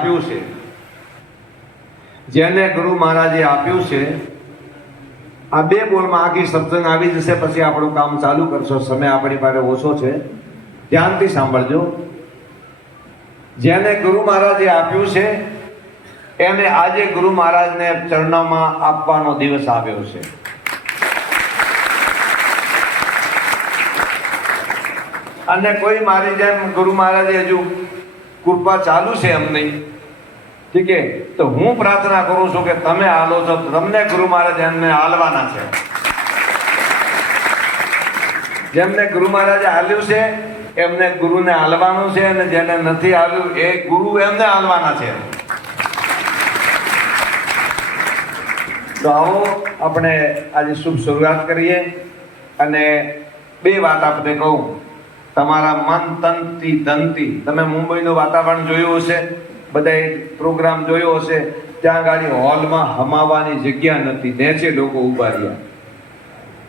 આપ્યું છે. જેને ગુરુ મહારાજે આપ્યું છે, આ બે બોલમાં આખી સત્સંગ આવી જશે, પછી આપણું કામ ચાલુ કરશો. સમય આપણી પાસે ઓછો છે. ધ્યાનથી સાંભળજો. જેને ગુરુ મહારાજે આપ્યું છે, એને આજે ગુરુ મહારાજને ચરણોમાં આપવાનો દિવસ આવ્યો છે. અને કોઈ મારી જેમ ગુરુ મહારાજે હજુ કૃપા ચાલુ છે એમની. ઠીક છે? તો હું પ્રાર્થના કરું છું કે તમે હાલો છો. તમને ગુરુ મહારાજ એમને હાલવાના છે. જેમને ગુરુ મહારાજે હાલ્યું છે, એમને ગુરુને હાલવાનું છે અને જેને નથી હાલ્યું, એ ગુરુ એમને હાલવાના છે. તો આવો આપણે આજે શુભ શરૂઆત કરીએ અને બે વાત આપણે કહું. તમારા મન તનથી ધનથી તમે મુંબઈનું વાતાવરણ જોયું હશે, બધાએ પ્રોગ્રામ જોયો હશે, ત્યાં ગાડી હોલમાં હમાવાની જગ્યા નથી નેચે લોકો ઊભા રહ્યા.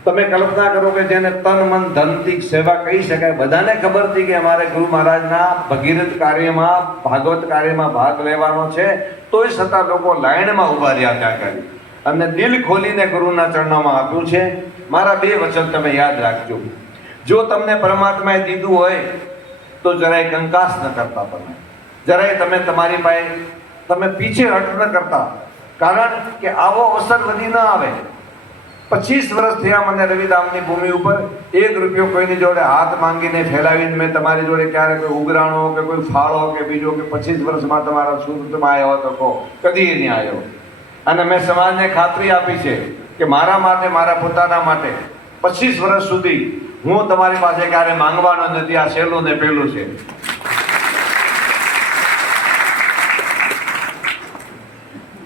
તમે કલ્પના કરો કે જેને તન, મન ધનથી સેવા કહી શકાય, બધાને ખબર હતી કે અમારે ગુરુ મહારાજના ભગીરથ કાર્યમાં, ભાગવત કાર્યમાં ભાગ લેવાનો છે, તોય છતાં લોકો લાઈનમાં ઊભા રહ્યા ત્યાં ગાડી. અને દિલ ખોલીને ગુરુના ચરણોમાં આપ્યું છે. મારા બે વચન તમે યાદ રાખજો. જો તમને પરમાત્માએ દીધું હોય, તો જરાય કંકાસ ન કરતા તમે. જરાય તમે તમારી પાસે, તમે પીછે હટ ન કરતા. કારણ કે આવો અવસર વધી ન આવે. પચીસ વર્ષ થયા મને રવિધામની ભૂમિ ઉપર એક રૂપિયો કોઈની જોડે હાથ માંગીને ફેલાવીને મેં તમારી જોડે ક્યારે કોઈ ઉઘરાણો કે કોઈ ફાળો કે બીજો કે પચીસ વર્ષમાં તમારા સુરતમાં આવ્યો તો કહો, કદી નહીં આવ્યો. અને મેં સમાજને ખાતરી આપી છે કે મારા માટે, મારા પોતાના માટે પચીસ વર્ષ સુધી હું તમારી પાસે ક્યારે માંગવાનો નથી, આ સહેલું ને પેલું છે.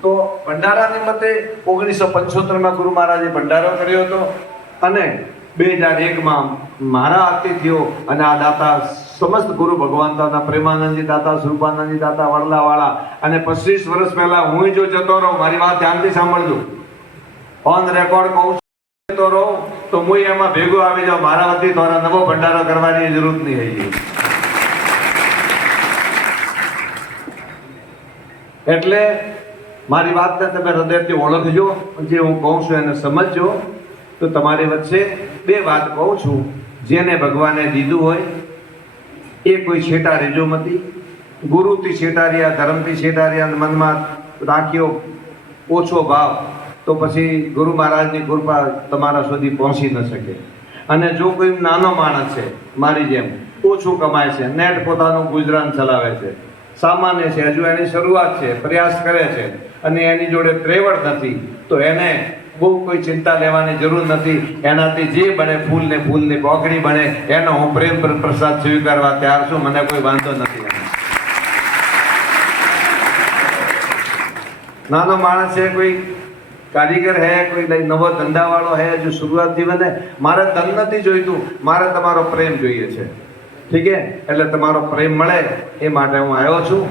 તો ભંડારાની મતે ઓગણીસો પંચોતેરમાં ગુરુ મહારાજે ભંડારો કર્યો હતો અને બે હજાર એકમાં મારા અતિથિઓ અને આ દાતા સમસ્ત ગુરુ ભગવાન દાતા, પ્રેમાનંદજી દાતા સ્વરૂપાનંદજી દાતા, વડલાવાળા અને પચીસ વર્ષ પહેલા હું જો જતો રહું, મારી વાત ધ્યાનથી સાંભળજો. ઓન રેકોર્ડ કહું જતો રહું. તો હું એમાં ભેગો આવી જાઉં. મારા વતી દ્વારા નવો ભંડારો કરવાની જરૂર નહીં રહી એટલે મારી વાતને તમે હૃદયથી ઓળખજો. જે હું કહું છું એને સમજજો. તો તમારી વચ્ચે બે વાત કહું છું. જેને ભગવાને દીધું હોય, એ કોઈ છેટા રેજો મતી ગુરુથી છેટા રહ્યા ધર્મથી છેટા રહ્યા અને મનમાં રાખ્યો ઓછો ભાવ. તો પછી ગુરુ મહારાજની કૃપા તમારા સુધી પહોંચી ન શકે. અને જો કોઈ નાનો માણસ છે, મારી જેમ, ઓછું કમાય છે, નેટ પોતાનું ગુજરાન ચલાવે છે, સામાન્ય છે, હજુ એની શરૂઆત છે, પ્રયાસ કરે છે, અને એની જોડે ત્રેવડ નથી, તો એને બહુ કોઈ ચિંતા લેવાની જરૂર નથી. એનાથી જે બને ફૂલ ને ફૂલ બને, એનો હું પ્રેમ પ્રસાદ સ્વીકારવા તૈયાર છું, મને કોઈ વાંધો નથી નાનો માણસ છે કોઈ કારીગર હે, કોઈ લઈ નવો ધંધાવાળો હે જો શરૂઆતથી બને, મારે ધન નથી જોઈતું, મારે તમારો પ્રેમ જોઈએ છે. ઠીક છે? એટલે તમારો પ્રેમ મળે એ માટે હું આવ્યો છું.